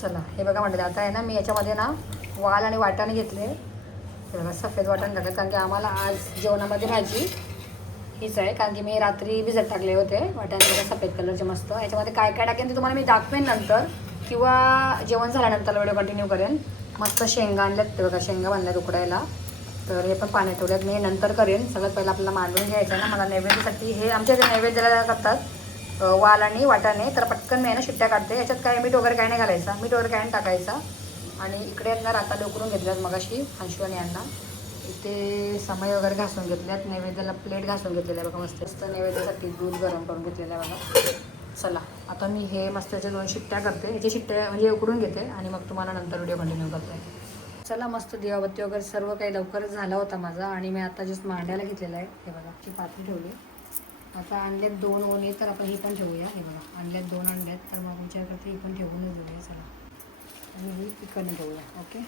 चला हे बघा म्हणते आता आहे ना मी याच्यामध्ये ना वाल आणि वाटाणे घेतले. हे बघा सफेद वाटाणे टाकले कारण की आम्हाला आज जेवणामध्ये भाजी हीच आहे कारण की मी रात्री भिजत टाकले होते वाटाणे बघा सफेद कलरचे मस्त. याच्यामध्ये काय काय टाकेन ते तुम्हाला मी दाखवेन नंतर किंवा जेवण झाल्यानंतर व्हिडिओ कंटिन्यू करेन. मस्त शेंगा आणल्यात ते बघा शेंगा बांधल्यात उकडायला. तर हे पण पाण्यात ठेवल्यात मी हे नंतर करेन. सगळ्यात पहिलं आपल्याला मांडून घ्यायचं आहे ना मला नैवेद्यासाठी हे आमच्या इथे नैवेद्याला करतात वाल आणि वाटाणे. तर पटकन मी आहे ना शिट्ट्या काढते. याच्यात काय मीठ वगैरे काय नाही घालायचा मीठ वगैरे काय नाही टाकायचा. आणि इकडे यांना राताले उकरून घेतल्यात मगाशी अंशुवानी यांना इथे समय वगैरे घासून घेतल्यात. नैवेद्याला प्लेट घासून घेतलेलं आहे बघा मस्त मस्त नैवेद्यासाठी दूध गरम करून घेतलेलं आहे बघा. चला आता मी हे मस्त याच्या 2 शिट्ट्या करते. याची शिट्ट्या म्हणजे उकडून घेते आणि मग तुम्हाला नंतर व्हिडिओ कंटिन्यू करते. चला मस्त दिवाबत्ती वगैरे सर्व काही लवकरच झाला होता माझा आणि मी आता जस्ट मांडायला घेतलेलं आहे. हे बघा ची पात्री ठेवली. आता आणल्यात 2 ओणी तर आपण ही पण ठेवूया. हे बघा आणल्यात 2 आणल्यात तर मग विचार ही पण ठेवूनच देऊया. चला आणि ही इकडनं ठेवूया. ओके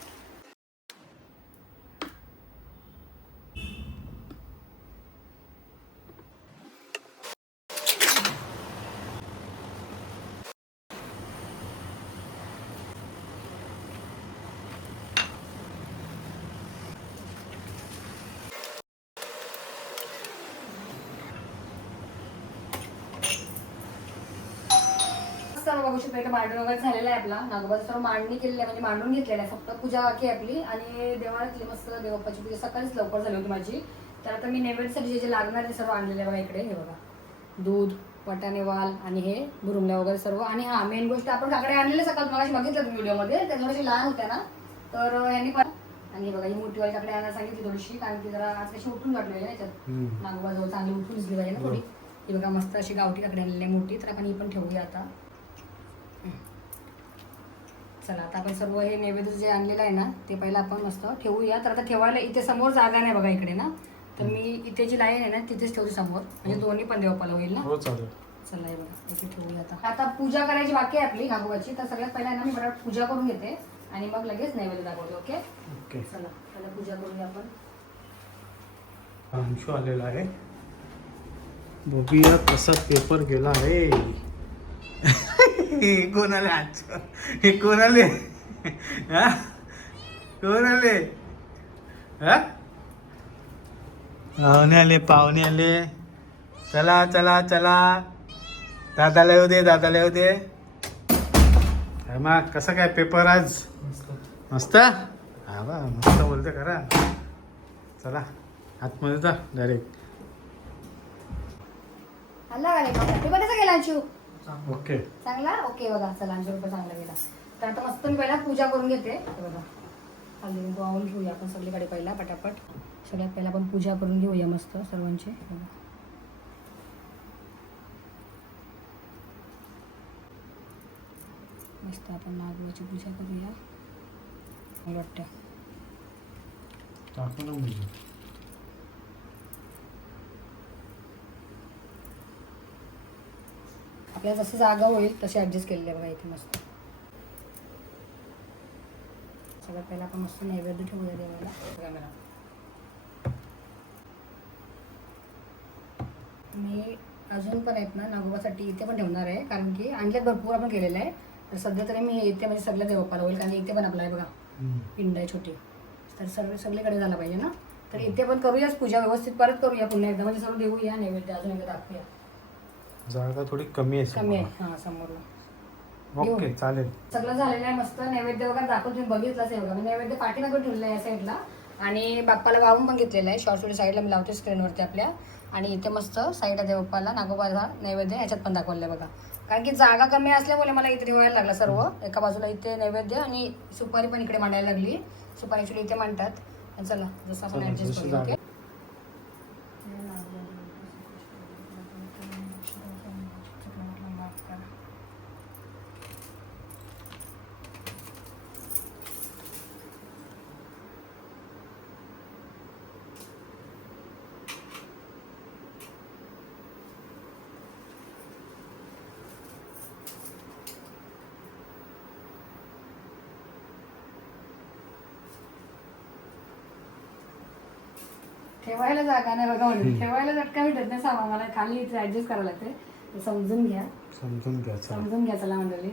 सर्व बघू शकतो. मांडून वगैरे झालेला आहे आपला नागोबाचा सर्व मांडणी केलेली आहे म्हणजे मांडून घेतलेला आहे. फक्त पूजा बाकी आहे आपली आणि देवाळातली मस्त देवबाप्पाची पूजा सकाळीच लवकर झाली होती माझी. तर आता मी नैवेद्यासाठी जे जे लागणार ते सर्व आणलेलं आहे बघा इकडे. हे बघा दूध वाटाणे वाल आणि हे बुरुमल्या वगैरे सर्व. आणि हा मेन गोष्ट आपण काकडे आणलेले सकाळ मगाशी बघितलं तुम्ही व्हिडिओमध्ये त्या थोड्याशी लहान होत्या ना तर ह्यांनी पण. आणि हे बघा ही मोठीवाली काकडे आणायला सांगितली थोडीशी कारण की जरा आज कशी उठून काढली आहे याच्यात नागोबाजवळ चांगली उठून दिसली पाहिजे ना थोडी. ही बघा मस्त अशी गावठी काकडे आणलेली आहे मोठी. तर आपण ही पण ठेवूया आता. चला आता आपण सर्व हे नैवेद्य जे आणलेलं आहे ना ते पहिलं आपण मस्त ठेवूया. तर आता ठेवायला इथे समोर जागा नाही बघा इकडे ना तर मी इथे जी लाईन आहे ना तिथेच ठेवते समोर म्हणजे दोन्ही पण देवपाला होईल ना. हो चालेल. चला हे बघा इथे ठेवूया. आता पूजा करायची बाकी आहे आपली नागोबाची. तर सगळ्यात पहिला ना मी फटाफट पूजा करून घेते आणि मग लगेच नैवेद्य दाखवते. ओके ओके चला पहिला पूजा करूया आपण. अंशू आलेला आहे. बघूया कसा पेपर गेला आहे. कोण आले आज? हे कोण आले? हा कोण आले? हा पाहुणे आले पाहुणे आले. चला चला चला दादाला येऊ दे दादाला येऊ दे. मग कसं काय पेपर आज? मस्त हा बा मस्त बोलते खरा. चला आतमध्ये जा डायरेक्ट. हल्ला पेपर कसा गेला अंशू? ओके चांगला ओके बघा. चला अंशू पेपर चांगला गेला. तर आता मस्त मी पहिला पूजा करून घेते. बघा हल्ली वाहून घेऊया आपण सगळीकडे पहिला पटापट. सगळ्यात पहिला आपण पूजा करून घेऊया मस्त सर्वांची. मस्त आपण नागोबाची पूजा करूया. मला वाटतं आपल्याला जसं जागा होईल तशी ॲडजस्ट केलेली आहे बघा इथे मस्त. सगळ्यात पहिला आपण मस्त नैवेद्य ठेवूया देवाला. मी अजून पण आहेत ना नागोबासाठी इथे पण ठेवणार आहे कारण की आणल्यात भरपूर आपण केलेलं आहे. तर सध्या तरी मी इथे म्हणजे सगळ्या देवपाला होईल कारण इथे पण आपला आहे बघा पिंड आहे छोटी. तर सगळीकडे झाला पाहिजे ना. तर इथे पण करूयाच पूजा व्यवस्थित परत करूया पुन्हा एकदा म्हणजे सर्व देऊया नैवेद्य अजून एकदा दाखवूया. जागा थोडी कमी आहे कमी आहे हां समोरला. ओके चालेल. सगळं झालेलं आहे मस्त नैवेद्य वगैरे दाखवून तुम्ही बघितलंच आहे बघा. मी नैवेद्य पाठीमागे ठेवलेलं आहे या साईडला आणि बाप्पाला वाहून पण घेतलेलं आहे. शॉर्ट व्हिडिओ साईडला मी लावते स्क्रीनवरती आपल्या. आणि इथे मस्त साईडला देवप्पाला नागोबाला नैवेद्य ह्याच्यात पण दाखवलं आहे बघा. कारण की जागा कमी असल्यामुळे मला इथे ठेवायला लागला सर्व. एका बाजूला इथे नैवेद्य आणि सुपारी पण इकडे मांडायला लागली. सुपारी ॲक्च्युली इथे मांडतात. चला जसं आपण ॲडजस्ट करू. ओके ठेवायला जागा नाही बघा म्हणून ठेवायला झटका भेटत नाही सामान मला खाली इथे ॲडजस्ट करावं लागते. समजून घ्या समजून घ्या समजून घ्या. चला मंडळी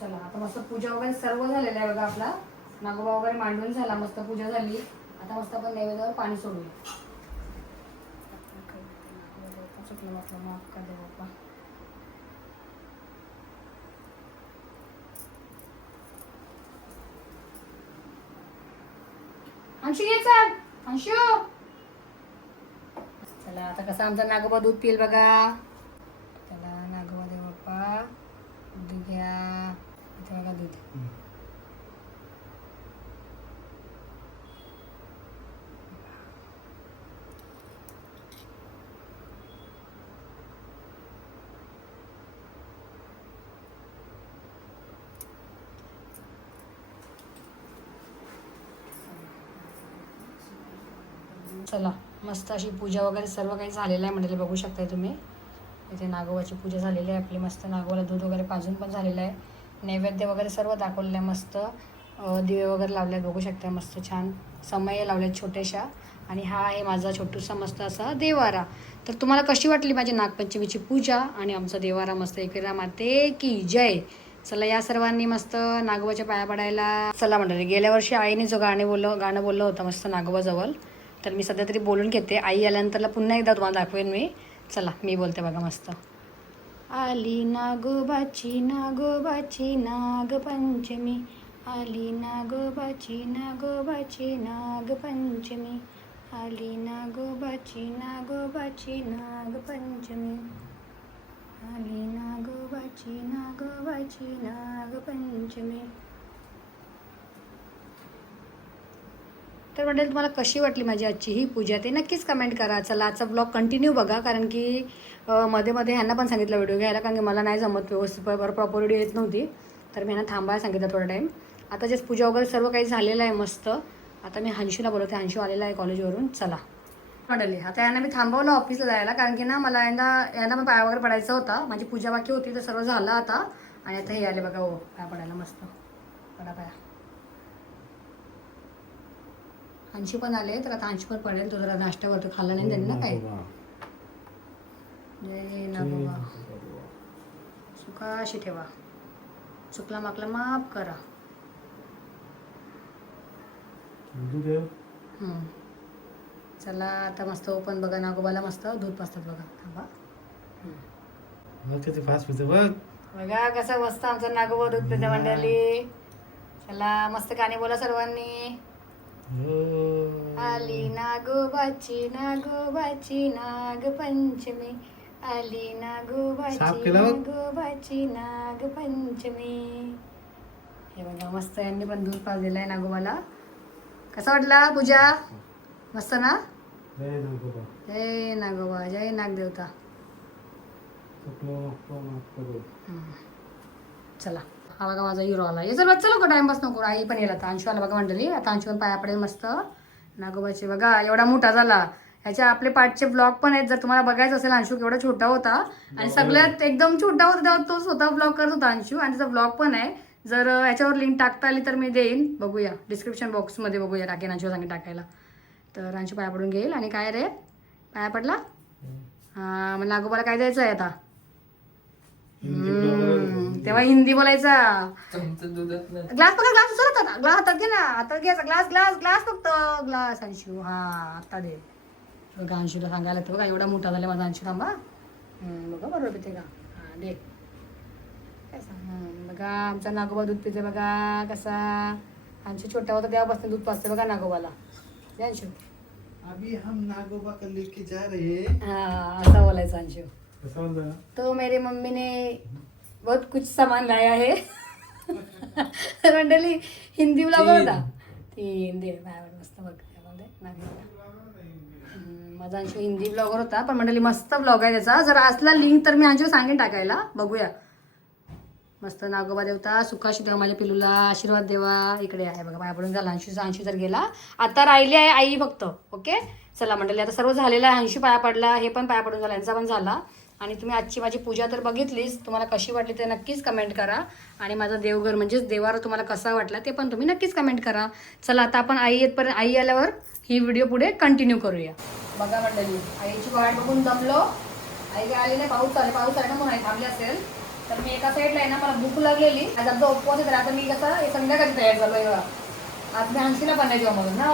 चला आता मस्त पूजा वगैरे सर्व झालेलं आहे बघा. आपला नागोबा वगैरे मांडून झाला, मस्त पूजा झाली. आता मस्त आपण नैवेद्यावर पाणी सोडूया. चुकलं म्हटलं माफ कर दे बाप्पा. अंशू घ्यायचा अंशू. चला आता कसं आमचा नागोबा दूध पिल बघा. चला नागोबा दे बाप्पा दूध घ्या. इथे बघा दूध. चला मस्त अशी पूजा वगैरे सर्व काही झालेलं आहे म्हणजे बघू शकताय तुम्ही. इथे नागोबाची पूजा झालेली आहे आपली. मस्त नागोबाला दूध वगैरे पाजून पण झालेलं आहे. नैवेद्य वगैरे सर्व दाखवलेलं आहे. मस्त दिवे वगैरे लावले आहेत बघू शकताय. मस्त छान समय लावल्यात छोट्याशा. आणि हा आहे माझा छोटूसा मस्त असा देवारा. तर तुम्हाला कशी वाटली माझी नागपंचमीची पूजा आणि आमचा देवारा मस्त एकविरा माते की जय. चला या सर्वांनी मस्त नागोबाच्या पाया पडायला. चला मंडळी, गेल्या वर्षी आईने जो गाणं बोललं होतं मस्त नागोबाजवळ, तर मी सध्या तरी बोलून घेते. आई आल्यानंतरला पुन्हा एकदा तुम्हाला दाखवेन मी. चला मी बोलते बघा मस्त. आली नागोबाची नागपंचमी, आली नागोबाची नागपंचमी, आली नागोबाची नागपंचमी, आली नागोबाची नागपंचमी. तर म्हटलं तुम्हाला कशी वाटली माझी आजची ही पूजा ते नक्कीच कमेंट करा. चला आजचा ब्लॉग कंटिन्यू बघा, कारण की मध्ये मध्ये ह्यांना पण सांगितलं व्हिडिओ घ्यायला, कारण की मला नाही जमत व्यवस्थित प्रॉपर व्हिडिओ येत नव्हती. तर मी ह्यांना थांबायला सांगितलं थोडा टाईम. आता जे पूजा वगैरे सर्व काही झालेलं आहे मस्त. आता मी हंशूला बोलवते. हंशू आलेला आहे कॉलेजवरून. चला मंडळी, आता यांना मी थांबवलं ऑफिसला जायला, कारण की ना मला यांना पण पाया वगैरे पडायचा होता. माझी पूजा बाकी होती तर सर्व झालं आता. आणि आता हे आले बघा हो पाया पडायला. मस्त पडा पाया. अंशी पण आले, तर आता अंशी पण पडेल. तो जरा नाश्ता करतो, खाल्ला नाही त्यांनी ना काय. जय नागोबा, सुखाशी ठेवा, चुकला माकला माफ करा. चला आता मस्त ओपन बघा. नागोबाला मस्त दूध पाजतात बघा. थांबा किती फास्ट पिते बघ. बघा कसं मस्त आमचा नागोबा दूध पिते मंडळी. चला मस्त गाणी बोला सर्वांनी. आली नागोबाची नागपंचमी, आली नागोबाची नागपंचमी. हे बघा मस्त यांनी पण दूध पाजलेलं आहे नागोबाला. कसा वाटला पूजा? मस्त ना? जय नागोबा, जय नागोबा, जय नागदेवता. चला हा बघा माझा हिरो आला. हे चल चला टाइमपास नको. आई पण येईल आता. अंशू आला बघा मंडळी. आता अंशू पण पाया पडेल मस्त नागोबाचे. बघा एवढा मोठा झाला. ह्याच्या आपले पाठचे ब्लॉग पण आहेत, जर तुम्हाला बघायचं असेल. अंशू केवढा छोटा होता आणि सगळ्यात एकदम छोटा होता तेव्हा तो स्वतः ब्लॉग करत होता अंशू. आणि त्याचा ब्लॉग पण आहे. जर याच्यावर लिंक टाकता आली तर मी देईन. बघूया डिस्क्रिप्शन बॉक्समध्ये बघूया, टाकेन. अंशू सांगेन टाकायला. तर अंशू पाया पडून घेईल. आणि काय रे पाया पडला? हां, मग नागोबाला काय द्यायचं आहे आता? तेव्हा हिंदी बोलायचा. ग्लास बघा, ग्लास उसरत ग्लास हातात घे ना. आता घ्यायचा ग्लास, ग्लास ग्लास फक्त ग्लास. अंशू हा आता दे बघा. अंशूला सांगायला लागतं बघा. एवढा मोठा झाला माझा अंशू. थांबा बघा बरोबर पिते का. हां दे. बघा आमचा नागोबा दूध पिते बघा कसा. अंशू छोटा होता तेव्हापासून दूध पाजते बघा नागोबाला. दे अंशू. अभी हम नागोबा को लेके जा रहे. हाँ ऐसा बोलायचा अंशू. तो मेरी मम्मी ने बहुत कुछ सामान लाया है. मंडळी हिंदी ब्लॉग होता. तीन दे मस्त बघ. माझा अंशू हिंदी ब्लॉगर होता, पण मंडळी मस्त ब्लॉग आहे त्याचा. जर असला लिंक तर मी अंशू सांगेन टाकायला. बघूया. मस्त नागोबा देवता सुखाशी देवा, माझ्या पिलूला आशीर्वाद देवा. इकडे आहे बघा पाया पडून झाला अंशूचा. अंशू जर गेला आता राहिली आहे आई फक्त. ओके चला मंडळी, आता सर्व झालेलं आहे. अंशू पाया पडला, हे पण पाया पडून झाला, यांचा पण झाला. आणि तुम्ही आजची माझी पूजा तर बघितलीच. तुम्हाला कशी वाटली ते नक्कीच कमेंट करा. आणि माझा देवघर म्हणजेच देवारा तुम्हाला कसा वाटला ते पण तुम्ही नक्कीच कमेंट करा. चला आता आपण आई येतपर्यंत, आई आल्यावर ही व्हिडिओ पुढे कंटिन्यू करूया. बघा मंडळी आईची वाट बघून दमलो. आई आली नाही. पाऊस आला ना म्हणून आई थांबली असेल. तर मी एका साईडला आहे ना, मला भूक लागलेली. आज आमचा उपवास आहे, तर आता मी कसं हे संध्याकाळची तयार झालोय बघा. आज मी अंशीला बनवायची म्हणून ना,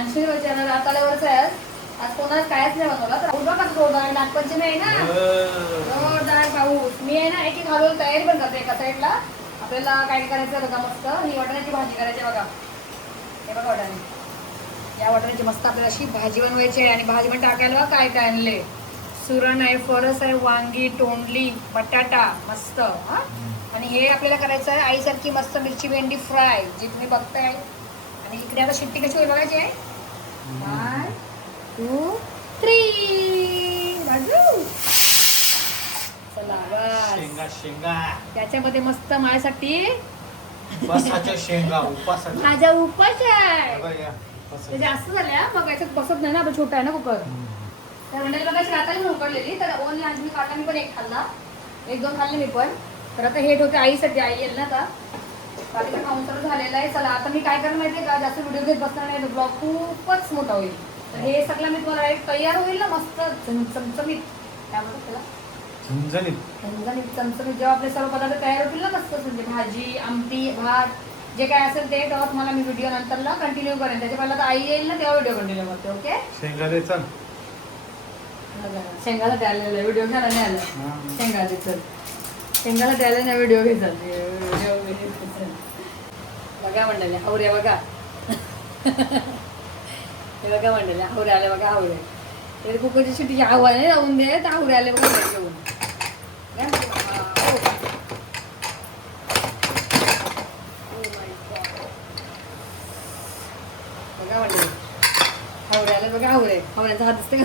अंशी रात आल्यावरच आहे आज कोणाच कायच नाही बनवला. तर उभा कसं जोरदार नागपंचमी आहे ना, जोरदार पाऊस. मी आहे ना एक घालून तयारी पण करते एका साईडला. आपल्याला काय करायचं बघा, मस्त ही वाटाण्याची भाजी करायची बघा. हे बघा वाटाणे, या वाटाण्याची मस्त आपल्याला अशी भाजी बनवायची आहे. आणि भाजी पण टाकायला काय काय आणले, सुरण आहे, फरस आहे, वांगी, तोंडली, बटाटा मस्त. हा, आणि हे आपल्याला करायचं आहे आईसारखी मस्त मिरची भेंडी फ्राय, जी तुम्ही बघताय. आणि इकडे आता शिट्टी कशी होईल बघायची आहे. 1 2 3 राजू. चला बस. शेंगा शेंगा त्याच्यामध्ये मस्त माझ्यासाठी उपासाच्या शेंगा उपासाच्या. माझा उपास आहे. बघा या, ते उपासाच्या. जास्त झाल्या मग याच्यात बसत नाही ना, आपण छोटा आहे ना कुकर. तर मंडळी बघा राताने उकडलेली, तर ओनली आज मी काटा मी पण एक खाल्ला, 1-2 खाल्ले मी पण. तर आता हे ठेवते आईसाठी, आई येईल ना आता. बाकीचं खाऊन सर्व झालेलं आहे. चला आता मी काय करणार माहिती का, जास्त व्हिडिओ घेत बसणार नाही, ब्लॉग खूपच मोठा होईल. तर हे सगळं मी तुम्हाला एक तयार होईल ना मस्त चमचमीत, काय म्हणतात त्याला, चमचमीत जेव्हा आपले सर्व पदार्थ तयार होतील ना मस्त, म्हणजे भाजी, आमटी, भात जे काय असेल ते, तेव्हा तुम्हाला मी व्हिडिओ नंतरला कंटिन्यू करेन. त्याच्या पहिला तर आई येईल ना तेव्हा व्हिडिओ कंटिन्यू करते. ओके, शेंगा दे चल. शेंगाला द्यायला व्हिडिओ घ्यायला नाही आला. शेंगा दे चल, शेंगाला द्यायला नाही व्हिडिओ घेतात. बघा मंडळी हावऱ्या बघा. हे बघा मंडळी हावरे आले बघा, हावरे. ते कुकरची शिट्टीची हवा नाही जाऊन दे, तर हावरे आले बघा घेऊन. बघा मंडळी हावरे आले बघा, हावरे. हावऱ्यांचा हात दिसते का?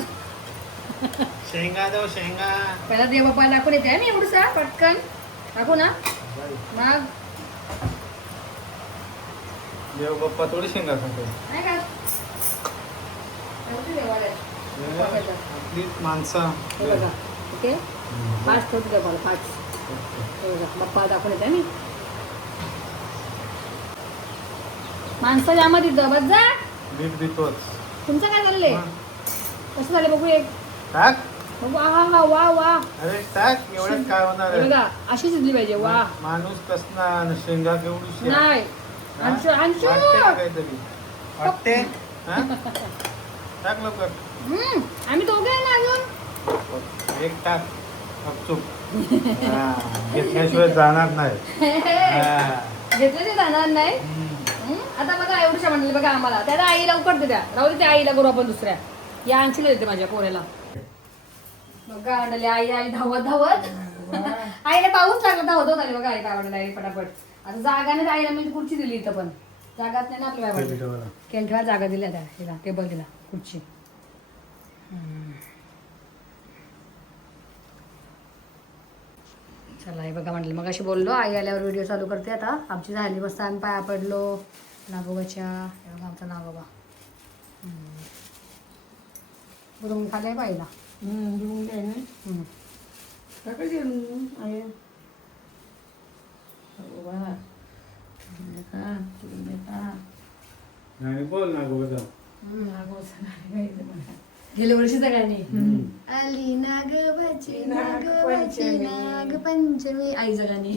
शेंगा दो शेंगा. पहिला देव बाप्पा दाखवून येते मी एवढसा पटकन दाखवू ना. मग देव बाप्पा थोडी शेंगा खातो. नाही का आपली माणसं. हे बघा ओके, 5 ठेवतो देवाला 5. हे बघा बाप्पा दाखवून येते मी. माणसं यामध्ये बस जा. मीठ देतोच. तुमचं काय चाललंय, कसं झालं बघू एक टाक. बघू. हा वा वा. अरे टाक, एवढ्यात काय होणार हे आहे. बघा अशी शिजली पाहिजे. वा माणूस कसला शेंगा केवढी नाही. अंशू अंशू काहीतरी वाटते. हा? टाक लवकर. आम्ही दोघे आहे ना अजून. एक टाक अपचूक. घेतल्याशिवाय जाणार नाही. घेतलं ते जाणार नाही. आता बघा एवढ्या म्हणले बघा आम्हाला, त्याला आईला उकडते द्या, राहू दे त्या आईला करू आपण दुसऱ्या. या अंशूला देते माझ्या पोऱ्याला. बघा म्हणले आई आई धावत धावत. आईला पाऊस लागला धावत होत आली बघा. आई काय म्हणलं आई पटापट. आता जागा नाही आईला, मी खुर्ची दिली इथं, पण जागाच नाही ना आपल्या बायकोला. केंठवा जागा दिल्या त्या हिला, टेबल दिला, खुर्ची. चला हे बघा म्हटलं मग अशी बोललो, आई आल्यावर व्हिडिओ चालू करते आता. आमची झाली मस्त, आम्ही पाया पडलो नागोबाच्या. हे बघा आमचा नागोबा बुरुंग खाल्लाय बाईला. बोल ना गोदा. गेल्या वर्षीचं गाणी आली नागोबाची नागोबाची नागपंचमी, आईचं गाणी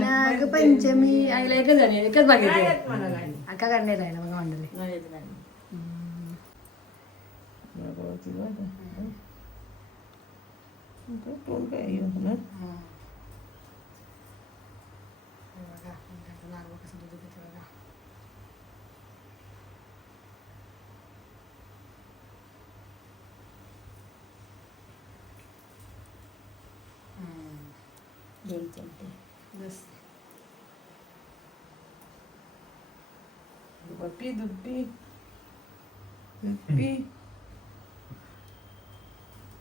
नागपंचमी. आईला एकच गाणी, एकच बाकी आका गाणी राहिला बघा मंडळी. नागोबा कसं दूध देते बघा. बस पी दूध पी पी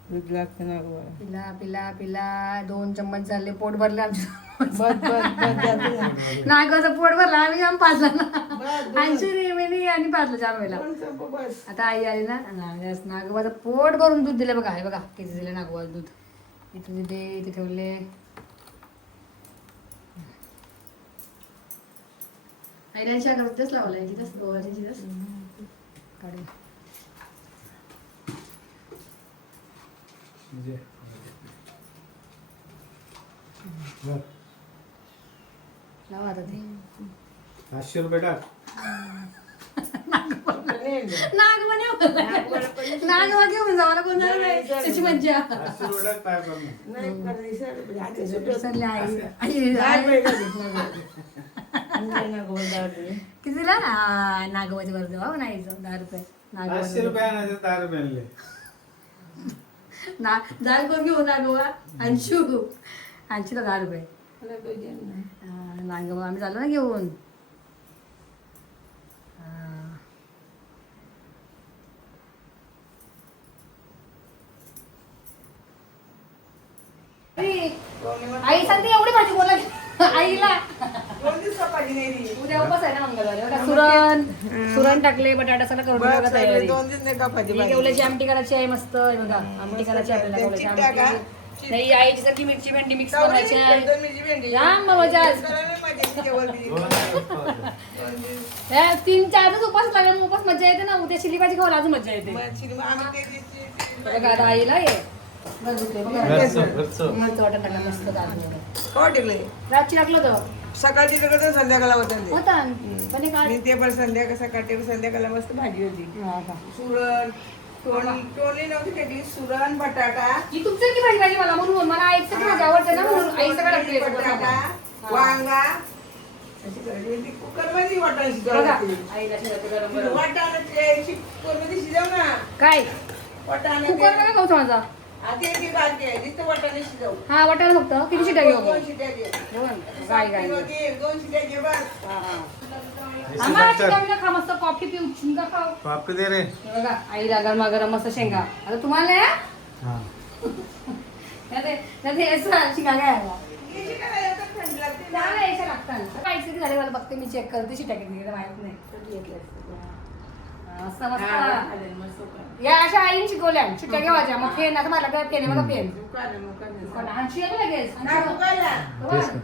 दूध लागतं ना गोळा. पिला पिला पिला 2 चम्मच झाले, पोट भरले आमचं. बस बस बस जाते. नागोचं पोट भरला, आम्ही जाऊन पाजला ना. बस, बस. 80 रेमेनी आणि पाजलं 4 वेळेला. बस आता आई आली ना, नागोबाचं पोट भरून दूध दिलं बघा. हे बघा किती दिलं नागोबाचं दूध. इथे दिले, इथे ठेवले. आईला चहा करतेच लावलाय तिथंच, ओवाची तिथंच काढून. लावा आता ते 500 रुपये टाक. नागवा घेऊन जावाला कोण जाणार नाही त्याची मज्जा 500 रुपये टाक, काय करणार? नाही करली सर हाती सुटत सरले आई दहा रुपये का देत नाही. नाही ना गोल 10 रुपये. कितीला नागवाची वर देवा नाही 10 रुपये 500 रुपये आणायचे 10 रुपये आणले. जाल कोण घेऊ नागवा अंशूला 10 रुपये मला काही देत नाही. नागवा आम्ही चाललो ना घेऊन. आई सांगते एवढी भाजी बोला आईला कोणती चपाती नाही रे? उद्या उपास आहे ना मंगळवारी बघा, सुरण टाकले बटाटा सगळं करून बरं, बघा चालेल. तयारी. 2 दिवस नाही चपाती ही भाजी. केवल्याची आमटी करायची आहे मस्त हे बघा आमटी करायची आहे आपल्याला केवल्याची चिट्ट्या का? आमटी नाही आईची सारखी मिरची भेंडी मिक्स चवळी, करायची आहे. दोन मिरची भेंडी. जाम मजा आज. करा नाही माझ्या इतक्यावरती. 2 दिवस पाहतो. 2 दिवस. 3-4 उपास लागला मग उपास मजा येते ना उद्या चिली भाजी खायला अजून मजा येते. मग शिरी- आम्ही ते दिवशी- बघा आता आईला ये घरगुती बघा. घरचं. मस्त वाटत टाकला मस्त गाजर. हो टिकले. रातची टाकलं होतं सकाळची तिकडे तर संध्याकाळला होता ते. होता पण हे काय मी ते पण सकाळी संध्याकाळला मस्त भाजी होती. हा का. सुरण टोळी नव्हती टाकली. सुरण बटाटा ही तुमची की भाजी मला म्हणून मला आईचं भाजी आवडते ना म्हणून आई सगळं टाकली बटाटा वांगा अशी करायची. ती कुकरमध्ये वाटाणा बघा शिजवायची. आईला शिजायचं गरम गरम. वाटाणा ते कुकरमध्ये शिजव ना. काय वाटाणा कुकर ते- बघा खाऊचा माझा ते ती भाजी आहे. नुसतं वाटाणे शिजव. हा वाटाणा फक्त किती शिट्या घेऊ 2 शिट्या घे. दोन काय काय किलो घे, 2 शिट्या घे बस. आम्हाला शिकायला खा मस्त कॉफी पिऊ शिंगा खाऊ कॉफी दे रे. हे बघा आईला गरमा गरम मस्त शेंगा आता तुम्हाला या? हा. त्यात हे असं शिका काय आला ही शिट्या काय एवढं थंडी लागते ना. चांगलं यायचं लागतं काय किती झाले मला बघते मी चेक करते शिट्या किती गेल्या माहित नाही मस्त हा, मस्त चालेल, मस्त कर. या अशा आईने शिकवल्या शिट्ट्या घेवायच्या मग पेन आता मला काय पेन आहे बघा पेन मुकाले, मुकाले. पण आणशी आहे लगेच काय मुकायला? तेच का?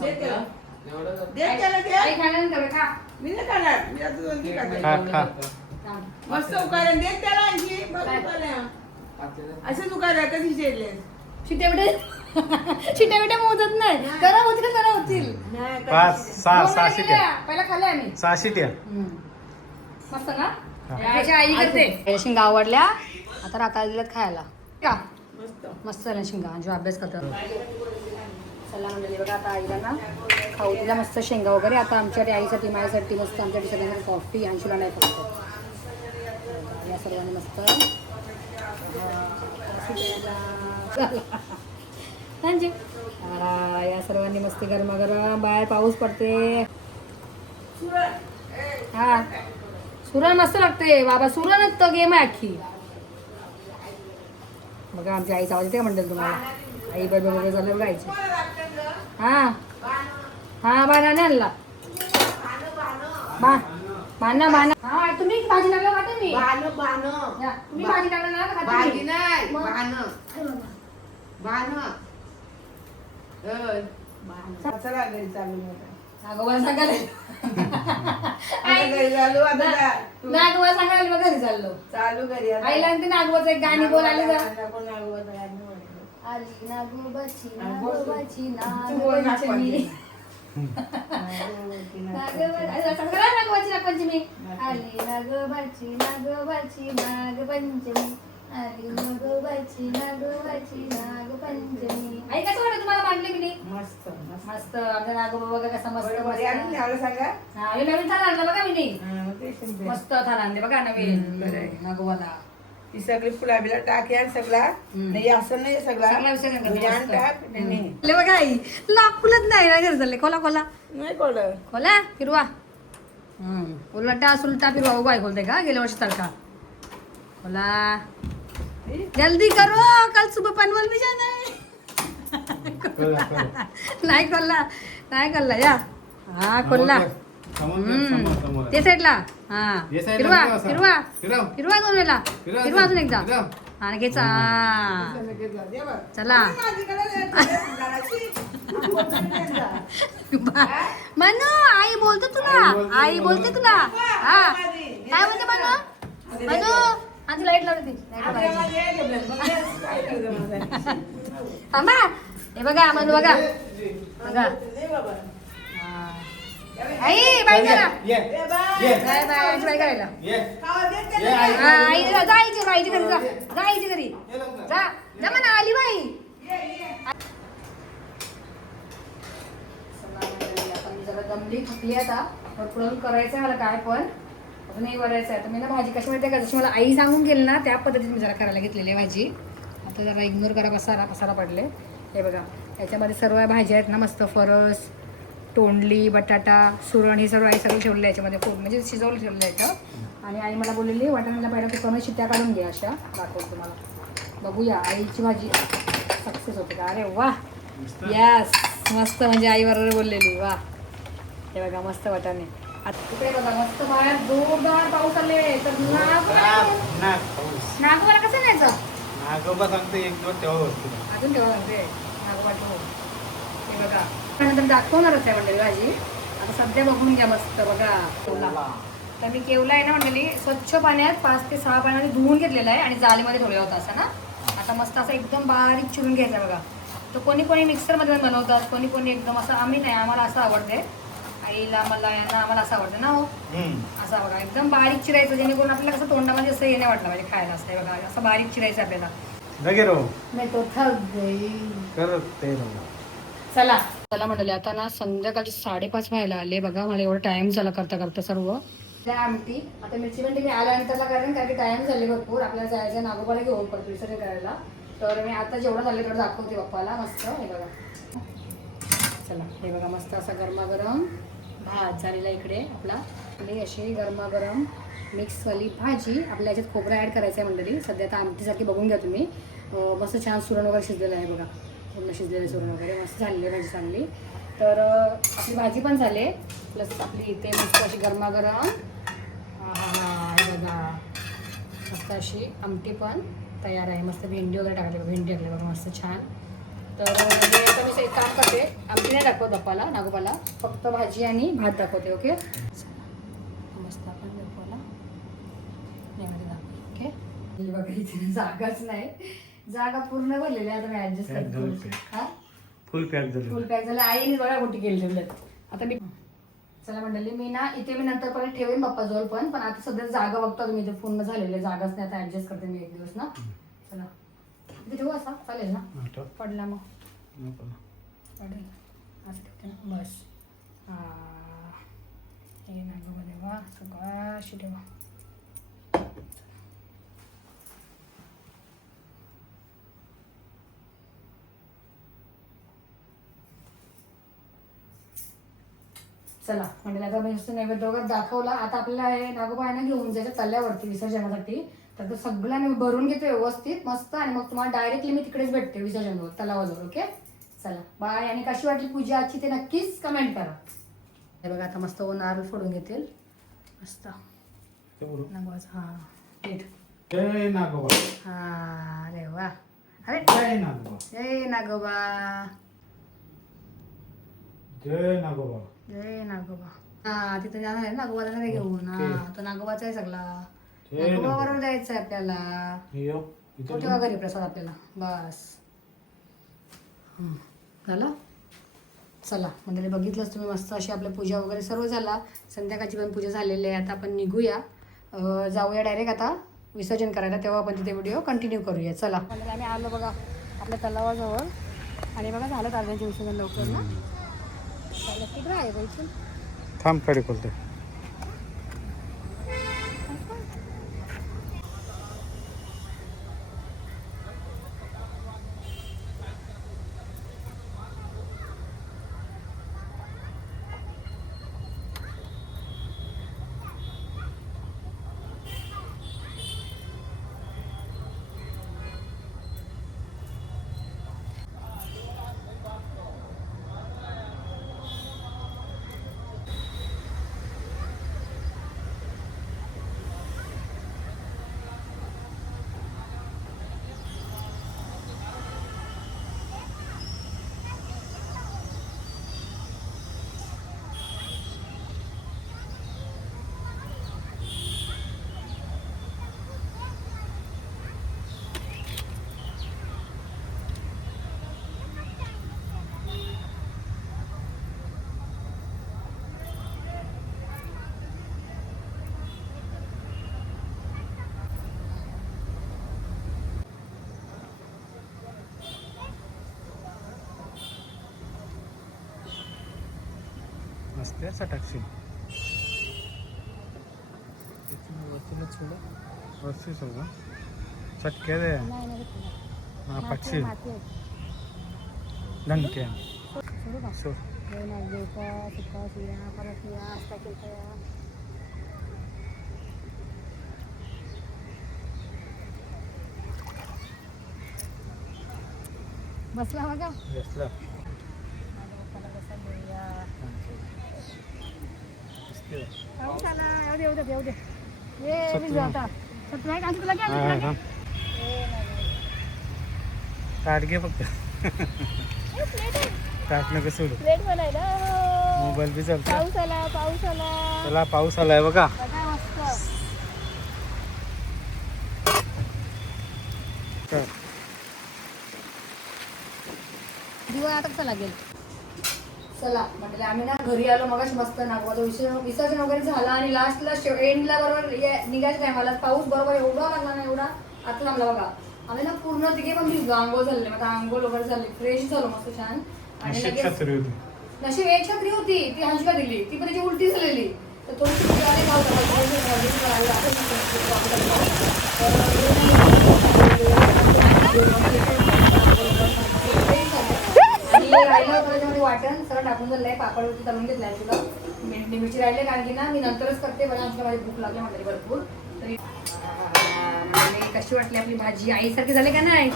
दे त्याला. दे त्याला दे. आई खाण्यानंतर खा मी नाही खाणार. मी आता 2-3 खाते. खा खा. मस्त उकाळे दे त्याला आणखी. बघ उकाळे. असंच उकाळे कधी शिजले. शिट्ट्या बिट्या मोजत नाही जरा होतील का जरा होतील 5 6 दोन 6 वेळा शिट्या. केल्या. पहिला खाल्ल्या आम्ही 6 शिट्या. मस्त ना याची आई करते शिंगा आवडल्या आता राखायला दिल्यात खायला का मस्त. मस्त झाल्या शिंगा जो अभ्यास करतात चला मंडळी बघा आता आईला ना खाऊ दिला मस्त शेंगा वगैरे आता आमच्यासाठी आईसाठी माझ्यासाठी मस्त आमच्यासाठी सगळ्यांना कॉफी अंशुला नाही खायचं या सर्वांनी मस्त सांजे या सर्वांनी मस्ती गरमागरम बाहेर पाऊस पडते हा सुरण मस्त लागते बाबा सुरण तो गेम आहे अख्खी बघा आमच्या आईचा आवाज येते का म्हणतात तुम्हाला आई बरोबर वगैरे झालं गायची हा हा बाणाने आणला बाणा हा तुम्ही भाजी लागला वाटत मी या, तुम्ही भाजी लागला ना खाते भाजी मी. नाही मग? बाण चला घरी चालू नका. नागोबाला सांगायला आता घरी चालू आता जा. नागोबाला सांगायला बघ घरी चाललो चालू घरी आता. आईला आणि ते नागोबाचं एक गाणी बोलायला जा नको नागोबाचं गाणं म्हटलं. आली नागोबाची बोल तू. नागोबाची तू बोल नागपंचमी नागोबाची नागोबाची नागपंचमी आली नागोबाची नागोबाची नागपंचमी आली नागोबाची नागपंचमी आई कसं वाटतं तुम्हाला मांडले की नाही मस्त मस्त. मस्त आमचा नागोबा बघा कसा मस्त बरं, बरं, यादी मस्त. न्यावलं सांगा. हा हे नवीन थाला आणला बघा मी नाही हा, मग तेच सांगते. मस्त थाला आणले बघा नवीन बरं आहे. नागोबाला ती सगळी फुलाबिला टाक यान सगळा नाही असं नाही सगळा सगळा विषय नाही करायचा, यान मस्त. टाक नाही ले बघा आई लाकूलच नाही ना घर चालले खोला खोला नाही कोलं. खोला फिरवा उलटा सुलटा फिरवा उभा आहे खोलते का गेल्या वर्षी सारखा खोला जल्दी करो कल सुबह पनवल भी जाना है कळलं, कळलं. नाही खोलला या हा खोलला समोर ते साईडला हा ये साईडला फिरवा फिरवा असा. फिरवा फिरव. फिरवा दोन वेळेला फिरव फिरवा अजून एकदा फिरव. हा घ्यायचा दे बघ. चला माझीकडे दे, झाडाची. मनू आई बोलतो तुला आई बोलते तुला हा काय बोलते मनू मनू आधी लाईट लावली ती लाईट आपल्या लावायची. मध्ये आहे का ब्लॅक? बघ, काय करतं माझं? थांबा. हे बघा मग बघा बघा. दे बाबा. हा. आई बाई करा. ये ए बाय. ये बाय बाय आईची बाई करायला. ये खावा दे ये त्याला. आई. हा, आईची जा आईची घरी जा. जा आईची घरी. ये लवकर. जा जा म्हणा आली बाई. ये ये. आता मी जरा दमली थकली आता भरपूर अजून करायचं आहे मला काय पण अजूनही करायचं आहे. तर मी ना भाजी कशी माहिती का जशी मला आई सांगून गेली ना त्या पद्धतीने मी जरा करायला घेतलेली आहे भाजी. आता जरा इग्नोर करा पसारा पडले. हे बघा याच्यामध्ये सर्व भाज्या आहेत ना मस्त फरस तोंडली बटाटा सुरण हे सर्व आई सगळं ठेवलेलं आहे याच्यामध्ये खूप म्हणजे शिजवलं ठेवलेलं आहे इथं. आणि आई मला बोललेली वाटाण्याला पहिल्या कुकरमध्ये शिट्ट्या काढून घ्या अशा दाखवतो तुम्हाला. बघूया आईची भाजी सक्सेस होते का. अरे वा यस मस्त म्हणजे आई बरोबर बोललेली वा. हे बघा मस्त वाटाणे. आता तिकडे बघा मस्त बाहेर जोरदार पाऊस आले तर नागोबाला कसं न्यायचं नागोबा सांगतो एक दिवस तेव्हा वरती. अजून ठेवा म्हणते नागोबा ठेव. हे बघा नंतर दाखवणारच आहे म्हणलेली भाजी. आता सध्या बघून घ्या मस्त बघा केवला. तर मी केवला आहे ना म्हणलेली स्वच्छ पाण्यात 5 ते 6 पाण्यामध्ये धुवून घेतलेला आहे आणि जाळीमध्ये ठेवलेला होता असा ना. आता मस्त असं एकदम बारीक चिरून घ्यायचा बघा. तर कोणी मिक्सरमध्ये बनवतात कोणी एकदम असं आम्ही नाही आम्हाला असं आवडते आईला मला यांना आम्हाला असं आवडतं ना हो. असं बघा एकदम बारीक चिरायचं जेणेकरून आपल्याला कसं तोंडामध्ये असं येणे वाटलं पाहिजे खायला असं बघा असं बारीक चिरायचं आपल्याला. लगे रो मी तो थक गई. करत ते रो. चला चला म्हटले आता ना संध्याकाळचे 5:30 व्हायला आले बघा. मला एवढा टाइम झाला करता सर्व आमटी. आता मिरची पण मी आल्यानंतरला कारण की टाइम झाले भरपूर आपल्याला जायचं नागोबाला घेऊन पडतो विसर्जन करायला. तर मी आता जेवढं झालं तेवढं दाखवते बाप्पाला मस्त. हे बघा चला हे बघा मस्त असा गरमागरम भात झालेला इकडे आपला आणि अशी गरमागरम मिक्सवाली भाजी. आपल्या याच्यात खोबरं ॲड करायचं आहे मंडळी. सध्या आता आमटीसारखी बघून घ्या तुम्ही. मस्त छान सुरण वगैरे शिजलेलं आहे बघा पूर्ण शिजलेलं सुरण वगैरे मस्त झालेली आहे भाजी चांगली. तर आपली भाजी पण झाली प्लस आपली इथे मस्त अशी गरमागरम हे बघा मस्त अशी आमटी पण तयार आहे. मस्त भेंडी वगैरे टाकले भेंडी टाकले बघा मस्त छान. तर म्हणजे आता मी एक काम करते आमटी नाही दाखवत बाप्पाला नागोबाला फक्त भाजी आणि भात दाखवते. ओके मस्त आपण बाप्पाला नेहमी दाखवते. ओके बघा इथे जागाच नाही जागा पूर्ण भरलेली आता मी ॲडजस्ट करते. हा फुल पॅक झालं आईने बघा कुठे केली ठेवल्यात. आता मी चला मंडळी मी ना इथे मी नंतर परत ठेवेन बाप्पाजवळ पण आता सध्या जागा बघतो तुम्ही इथे पूर्ण झालेले जागाच नाही आता ॲडजस्ट करते मी एक दिवस ना. चला इथे ठेवू असा चालेल ना पडला मग पडेल असं ठेवते ना बस. हे नागोबा देवा सगळं ठेवा. चला म्हणजे आता मी नुसतं नैवेद्य वगैरे दाखवला. आता आपल्याला हे नागोबा आहे ना घेऊन जायचं चालल्यावरती विसर्जनासाठी. तर सगळं मी भरून घेते व्यवस्थित मस्त आणि मग तुम्हाला डायरेक्टली मी तिकडेच भेटते विसर्जनवर तलावाजवळ. ओके चला बाय. आणि कशी वाटली पूजा आजची ते नक्कीच कमेंट करा. हे बघा आता मस्त नारळ फोडून घेतील मस्त नागोबाचा. हा नीट जय नागोबा. हा अरे वा अरे जय नागोबा. जय नागोबा जय नागोबा. जय नागोबा. हा तिथे जाणार आहे नागोबाला नाही घेऊन. हा तो नागोबाचा आहे सगळा नागोबा बरोबर द्यायचा आहे आपल्याला. तो ठेवा घरी प्रसाद आपल्याला बस झालं. चला म्हणजे बघितलंच तुम्ही मस्त अशी आपल्या पूजा वगैरे सर्व झाला. संध्याकाळची पण पूजा झालेली आहे. आता आपण निघूया जाऊया डायरेक्ट आता विसर्जन करायला तेव्हा आपण तिथे व्हिडिओ कंटिन्यू करूया. चला म्हणजे आम्ही आलो बघा आपल्या तलावाजवळ आणि बघा झालं अर्ध्यांचे विसर्जन लवकर ना. किती आहे पैसे थांब कडे खोलते. द्यायचा टाकशील वरती सोबा चटके दे हा पक्षी लंके सो बसला बघा बसला पाऊस आला येऊ दे ये मी जाता सत्य नाही का तुला काय ताट घे फक्त ताट नको सोडू प्लेट बनायला मोबाईल बी चालतो पाऊस आला चला पाऊस आलाय बघा बघा मस्त चल. दिवा आता कसा लागेल चला म्हटलं आम्ही ना घरी आलो मगाशी मस्त नागवाचा विसर्जन वगैरे झाला आणि लास्टला एंडला बरोबर निघायच्या टायमाला पाऊस बरोबर एवढा लागला ना एवढा आता थांबला बघा आम्ही ना पूर्ण तिघे पण भिजलो आंघोळ झाले मग आंघोळ वगैरे झाली फ्रेश झालो मस्त छान आणि लगेच छत्री होती नशीब एक छत्री होती ती हंशला दिली ती पण त्याची उलटी झालेली तर तो राहिलं वाटण सरळ टाकून झालंय पापडवरती तळून घेतलाय तुला मिरची राहिले कारण की ना मी नंतरच करते बघा आमच्या माझी भूक लागली म्हटली भरपूर तरी कशी वाटली आपली भाजी आईसारखी झाली का नाही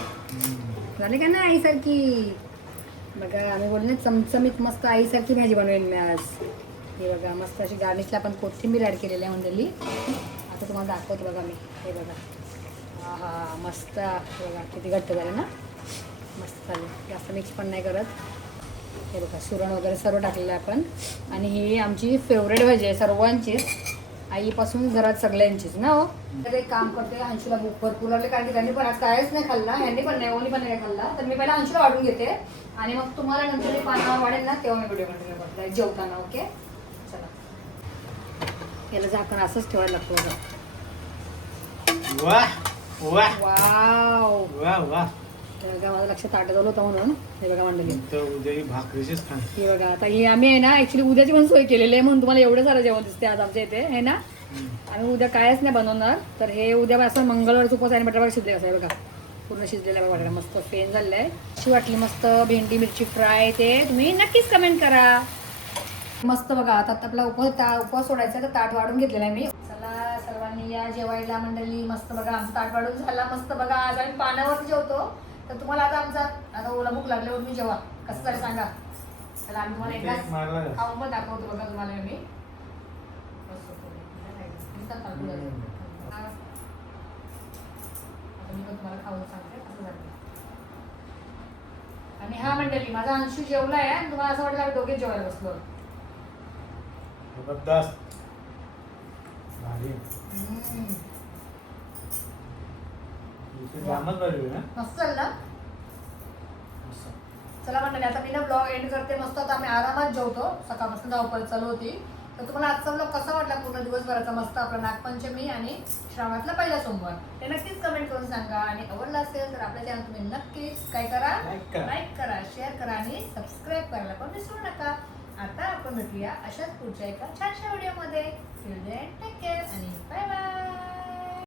आईसारखी बघा आम्ही बोलले ना चमचमीत मस्त आईसारखी भाजी बनवेन मी आज हे बघा मस्त अशी गार्निशला आपण कोथिंबीर ॲड केलेली आहे मंडळी आता तुम्हाला दाखवतो बघा मी हे बघा हा हा मस्त बघा किती घट्ट झालं ना मस्त चालेल जास्त मिक्स पण नाही करत हे बघा सुरण वगैरे सर्व टाकलेलं आहे आपण आणि ही आमची फेवरेट भाजी आहे सर्वांचीच आईपासून घरात सगळ्यांचीच ना हो तर एक काम करते अंशूला भूक भरपूर लागले कारण की त्यांनी पण आज कायच नाही खाल्ला ह्यांनी पण नाही ओनी पण नाही खाल्ला तर मी पहिला अंशूला वाढून घेते आणि मग तुम्हाला नंतर पानावर वाढेल ना तेव्हा मी व्हिडिओ कंटिन्यू करते जेवताना ओके चला याला झाकण असंच ठेवायला लागतो वाह वाह वाव वाह वाह बघा माझं लक्ष ताटत आलं होतं म्हणून हे बघा मंडळी तर उद्या ही भाकरीचीच खाण हे बघा आता ही आम्ही आहे ना ऍक्च्युली उद्याची पण सोय केलेली आहे म्हणून तुम्हाला एवढं सारं जेवण दिसते आज आमच्या इथे आहे ना आम्ही उद्या कायच नाही बनवणार तर हे उद्या असं मंगळवारचं उपवास आणि बटाटा शिजले असं आहे बघा पूर्ण शिजलेला आहे बटाटा मस्त फेन झालेलं आहे अशी वाटली मस्त भेंडी मिरची फ्राय ते तुम्ही नक्कीच कमेंट करा मस्त बघा आता आपला उपवास सोडायचा तर ताट वाढून घेतलेला आहे मी चला सर्वांनी या जेवायला मंडळी मस्त बघा आमचं ताट वाढून झाला मस्त बघा आज आम्ही पाण्यावरती जेवतो तर तुम्हाला आता ओला भूक लागल्यावर मी जेव्हा कसं झालं सांगा चला आम्ही तुम्हाला एकदाच खाऊन पण दाखवतो बघा तुम्हाला मी तुम्हाला खाऊन सांगते असं झालं आणि हा मंडळी माझा अंशू जेवला आहे आणि तुम्हाला असं वाटलं आम्ही दोघेच जेवायला बसलो जबरदस्त मस्त झालं ना चला मंडळी आता मी ना ब्लॉग एंड करते मस्त आता आम्ही आरामात जेवतो सकाळपासून धावपळ चालू होती तर तुम्हाला आजचा ब्लॉग कसा वाटला पूर्ण दिवसभराचा मस्त आपला नागपंचमी आणि श्रावणातला पहिला सोमवार ते नक्कीच कमेंट करून सांगा आणि आवडला असेल तर आपल्या चॅनल तुम्ही नक्कीच काय करा लाईक करा शेअर करा आणि सबस्क्राईब करायला पण विसरू नका आता आपण भेटूया अशाच पुढच्या एका छानशा व्हिडिओमध्ये टेक केअर आणि बाय बाय